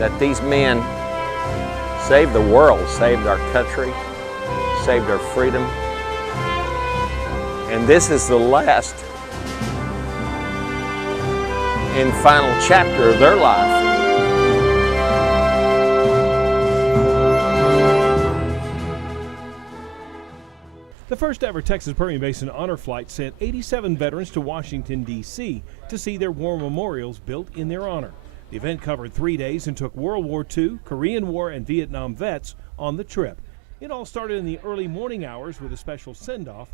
that these men saved the world, saved our country, saved our freedom. And this is the last and final chapter of their life. The first ever Texas Permian Basin honor flight sent 87 veterans to Washington, D.C. to see their war memorials built in their honor. The event covered 3 days and took World War II, Korean War, and Vietnam vets on the trip. It all started in the early morning hours with a special send-off.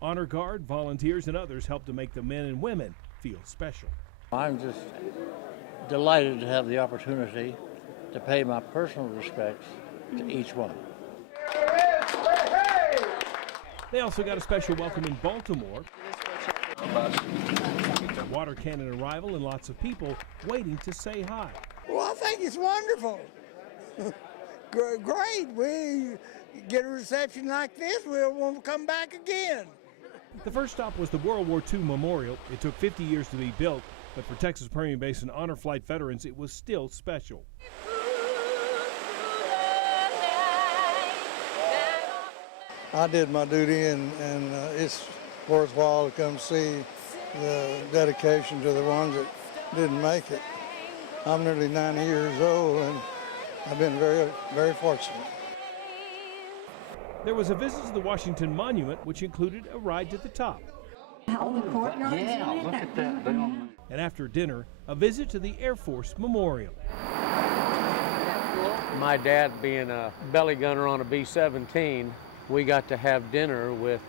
Honor Guard, volunteers, and others helped to make the men and women feel special. I'm just delighted to have the opportunity to pay my personal respects to each one. They also got a special welcome in Baltimore. Water cannon arrival and lots of people waiting to say hi. Well, I think it's wonderful. Great. We get a reception like this, we'll want to come back again. The first stop was the World War II Memorial. It took 50 years to be built, but for Texas Permian Basin honor flight veterans, it was still special. I did my duty, and it's worthwhile to come see the dedication to the ones that didn't make it. I'm nearly 90 years old, and I've been very, very fortunate. There was a visit to the Washington Monument, which included a ride to the top. All the courtyards. Yeah, look at that building. And after dinner, a visit to the Air Force Memorial. My dad being a belly gunner on a B-17, we got to have dinner with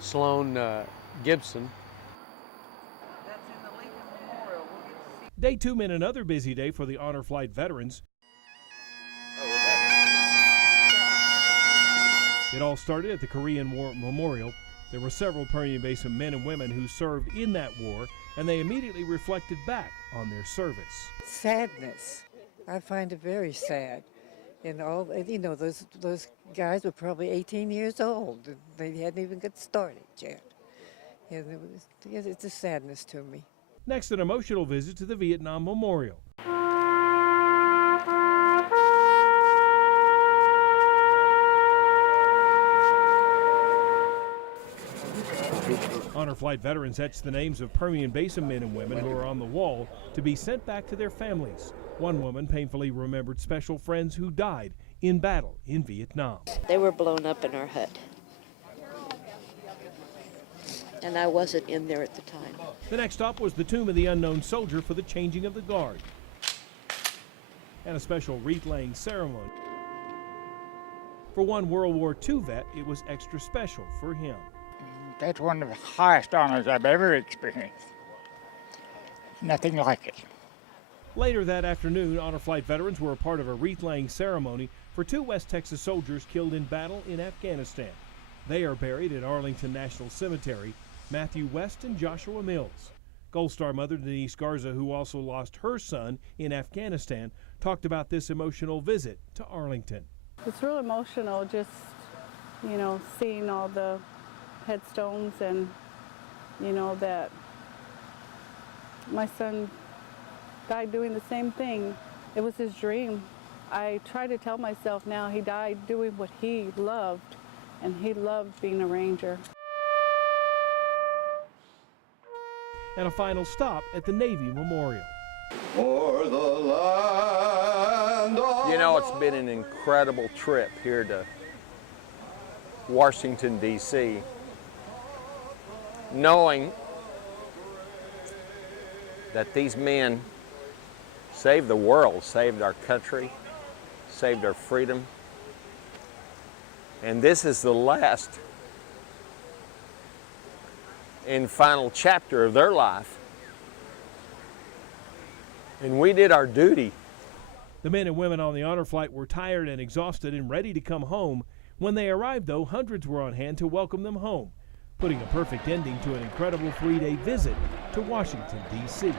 Sloan Gibson. That's in the Lincoln Memorial. Day 2 meant another busy day for the honor flight veterans. It all started at the Korean War Memorial. There were several Permian Basin men and women who served in that war, and they immediately reflected back on their service. Sadness. I find it very sad. And all, you know, those guys were probably 18 years old. They hadn't even got started yet. And it's a sadness to me. Next, an emotional visit to the Vietnam Memorial. Honor flight veterans etched the names of Permian Basin men and women who are on the wall to be sent back to their families. One woman painfully remembered special friends who died in battle in Vietnam. They were blown up in our hut, and I wasn't in there at the time. The next stop was the tomb of the unknown soldier for the changing of the guard, and a special wreath-laying ceremony. For one World War II vet, it was extra special for him. That's one of the highest honors I've ever experienced. Nothing like it. Later that afternoon, honor flight veterans were a part of a wreath-laying ceremony for 2 West Texas soldiers killed in battle in Afghanistan. They are buried at Arlington National Cemetery, Matthew West and Joshua Mills. Gold Star mother Denise Garza, who also lost her son in Afghanistan, talked about this emotional visit to Arlington. It's real emotional just, you know, seeing all the headstones and, you know, that my son died doing the same thing. It was his dream. I try to tell myself now he died doing what he loved, and he loved being a ranger. And a final stop at the Navy Memorial. For the land of You know, it's been an incredible trip here to Washington, D.C., knowing that these men saved the world, saved our country, saved our freedom. And this is the last and final chapter of their life. And we did our duty. The men and women on the honor flight were tired and exhausted and ready to come home. When they arrived, though, hundreds were on hand to welcome them home, putting a perfect ending to an incredible 3-day visit to Washington, D.C.